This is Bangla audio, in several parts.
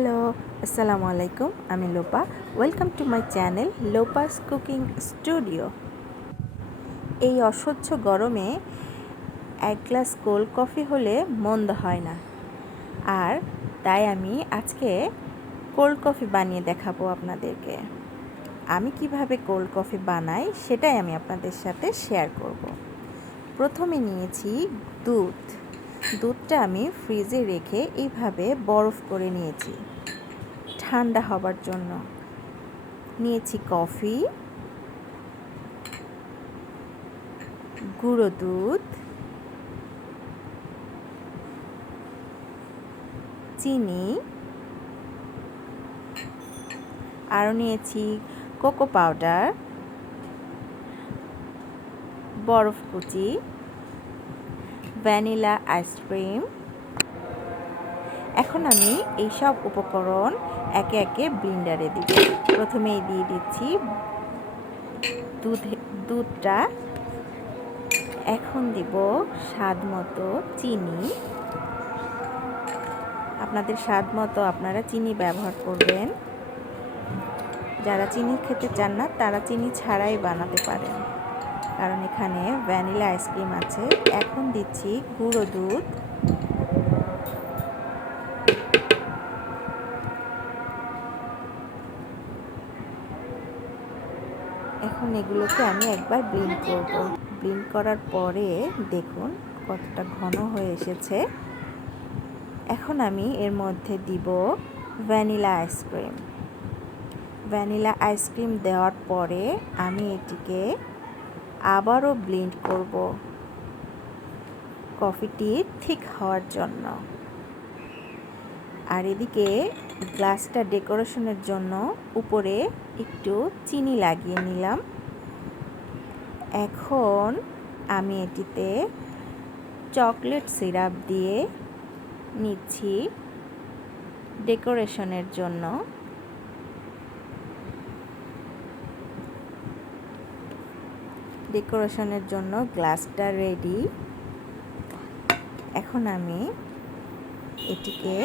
হ্যালো, আসসালামু আলাইকুম। আমি Lopa. Welcome to my channel Lopa's cooking studio. এই অসহ্য গরমে এক গ্লাস কোল্ড কফি হলে মন্দ হয় না। আর তাই আমি আজকে কোল্ড কফি বানিয়ে দেখাবো আপনাদেরকে। আমি কিভাবে কোল্ড কফি বানাই সেটাই আমি আপনাদের সাথে শেয়ার করব। প্রথমে নিয়েছি দুধ। দুধটা আমি ফ্রিজে রেখে এইভাবে বরফ করে নিয়েছি ঠান্ডা হবার জন্য। নিয়েছি কফি, গুঁড়ো দুধ, চিনি, আরও নিয়েছি কোকো পাউডার, বরফ কুচি, ভ্যানিলা আইসক্রিম। এখন আমি এই সব উপকরণ একে একে ব্লেন্ডারে দিব। প্রথমেই দিয়ে দিচ্ছি দুধটা। এখন দিব স্বাদ মতো চিনি। আপনাদের স্বাদ মতো আপনারা চিনি ব্যবহার করবেন। যারা চিনি খেতে চান না তারা চিনি ছাড়াই বানাতে পারেন, কারণ এখানে ভ্যানিলা আইসক্রিম আছে। এখন দিচ্ছি গুঁড়ো দুধ। এখন এগুলোকে আমি একবার ব্লেন্ড করব। ব্লেন্ড করার পরে দেখুন কতটা ঘন হয়ে এসেছে। এখন আমি এর মধ্যে দিব ভ্যানিলা আইসক্রিম। ভ্যানিলা আইসক্রিম দেওয়ার পরে আমি এটিকে আবারও ব্লেন্ড করব কফিটি ঠিক হওয়ার জন্য। আর এদিকে গ্লাসটা ডেকোরেশনের জন্য উপরে একটু চিনি লাগিয়ে নিলাম। এখন আমি এটিতে চকলেট সিরাপ দিয়ে নিচ্ছি ডেকোরেশনের জন্য। ডেকোরেশনের জন্য গ্লাসটা রেডি। এখন আমি এটিকে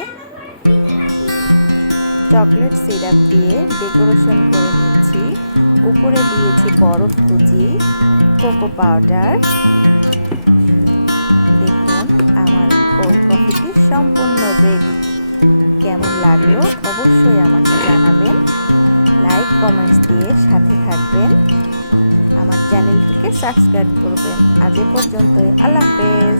চকলেট সিরাপ দিয়ে ডেকোরেশন করে নিচ্ছি। উপরে দিয়েছি বরফ কুচি, কোকো পাউডার। দেখুন আমার কোল্ড কফিটি সম্পূর্ণ রেডি। কেমন লাগলো অবশ্যই আমাকে জানাবেন। লাইক কমেন্টস দিয়ে সাথে থাকবেন। আমার চ্যানেলটিকে সাবস্ক্রাইব করবেন। আজ এ পর্যন্তই। আল্লাহ হাফেজ।